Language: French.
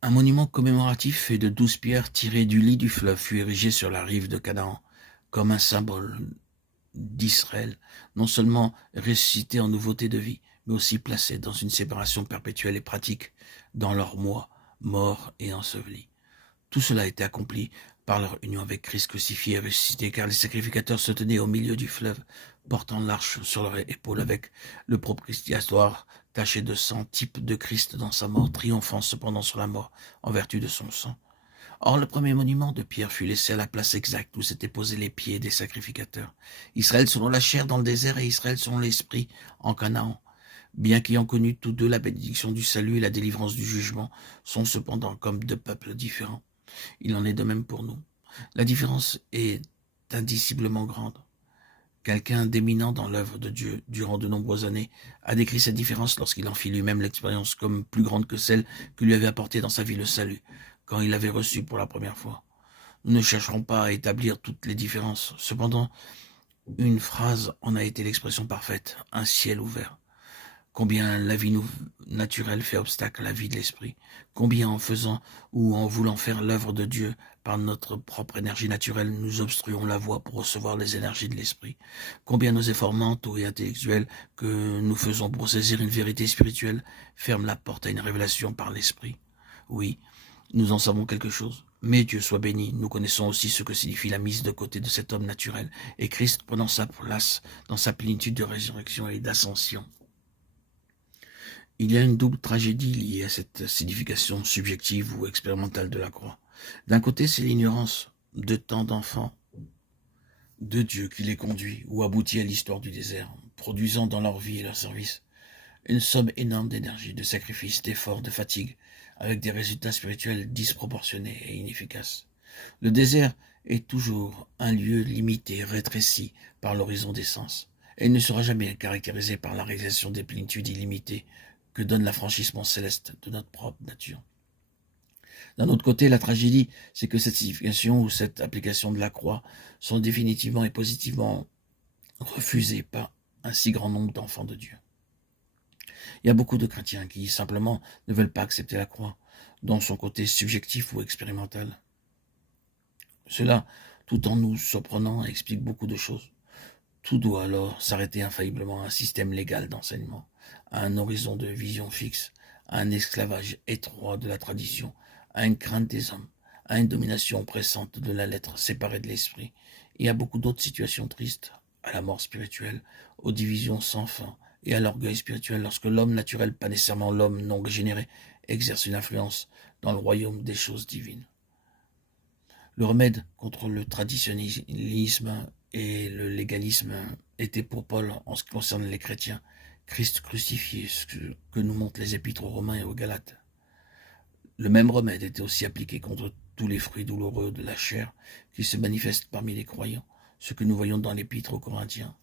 Un monument commémoratif fait de 12 pierres tirées du lit du fleuve fut érigé sur la rive de Canaan, comme un symbole d'Israël, non seulement ressuscité en nouveauté de vie, mais aussi placé dans une séparation perpétuelle et pratique dans leur moi, mort et enseveli. Tout cela a été accompli par leur union avec Christ crucifié et ressuscité, car les sacrificateurs se tenaient au milieu du fleuve, portant l'arche sur leur épaule avec le propitiatoire taché de sang, type de Christ dans sa mort, triomphant cependant sur la mort en vertu de son sang. Or, le premier monument de pierre fut laissé à la place exacte où s'étaient posés les pieds des sacrificateurs. Israël selon la chair dans le désert et Israël selon l'esprit en Canaan. Bien qu'ayant connu tous deux la bénédiction du salut et la délivrance du jugement, sont cependant comme deux peuples différents. Il en est de même pour nous. La différence est indiciblement grande. Quelqu'un d'éminent dans l'œuvre de Dieu durant de nombreuses années a décrit cette différence lorsqu'il en fit lui-même l'expérience comme plus grande que celle que lui avait apportée dans sa vie le salut, quand il l'avait reçu pour la première fois. Nous ne chercherons pas à établir toutes les différences. Cependant, une phrase en a été l'expression parfaite, un ciel ouvert. Combien la vie naturelle fait obstacle à la vie de l'esprit. Combien en faisant ou en voulant faire l'œuvre de Dieu par notre propre énergie naturelle, nous obstruons la voie pour recevoir les énergies de l'esprit. Combien nos efforts mentaux et intellectuels que nous faisons pour saisir une vérité spirituelle ferment la porte à une révélation par l'esprit. Oui, nous en savons quelque chose. Mais Dieu soit béni, nous connaissons aussi ce que signifie la mise de côté de cet homme naturel, et Christ prenant sa place dans sa plénitude de résurrection et d'ascension. Il y a une double tragédie liée à cette signification subjective ou expérimentale de la croix. D'un côté, c'est l'ignorance de tant d'enfants de Dieu qui les conduit ou aboutit à l'histoire du désert, produisant dans leur vie et leur service une somme énorme d'énergie, de sacrifices, d'efforts, de fatigue, avec des résultats spirituels disproportionnés et inefficaces. Le désert est toujours un lieu limité, rétréci par l'horizon des sens, et il ne sera jamais caractérisé par la réalisation des plénitudes illimitées que donne l'affranchissement céleste de notre propre nature. D'un autre côté, la tragédie, c'est que cette signification ou cette application de la croix sont définitivement et positivement refusées par un si grand nombre d'enfants de Dieu. Il y a beaucoup de chrétiens qui simplement ne veulent pas accepter la croix, dans son côté subjectif ou expérimental. Cela, tout en nous surprenant, explique beaucoup de choses. Tout doit alors s'arrêter infailliblement à un système légal d'enseignement, à un horizon de vision fixe, à un esclavage étroit de la tradition, à une crainte des hommes, à une domination oppressante de la lettre séparée de l'esprit, et à beaucoup d'autres situations tristes, à la mort spirituelle, aux divisions sans fin, et à l'orgueil spirituel lorsque l'homme naturel, pas nécessairement l'homme non régénéré, exerce une influence dans le royaume des choses divines. Le remède contre le traditionnalisme et le légalisme était pour Paul, en ce qui concerne les chrétiens, Christ crucifié, ce que nous montrent les épîtres aux Romains et aux Galates. Le même remède était aussi appliqué contre tous les fruits douloureux de la chair qui se manifestent parmi les croyants, ce que nous voyons dans l'épître aux Corinthiens.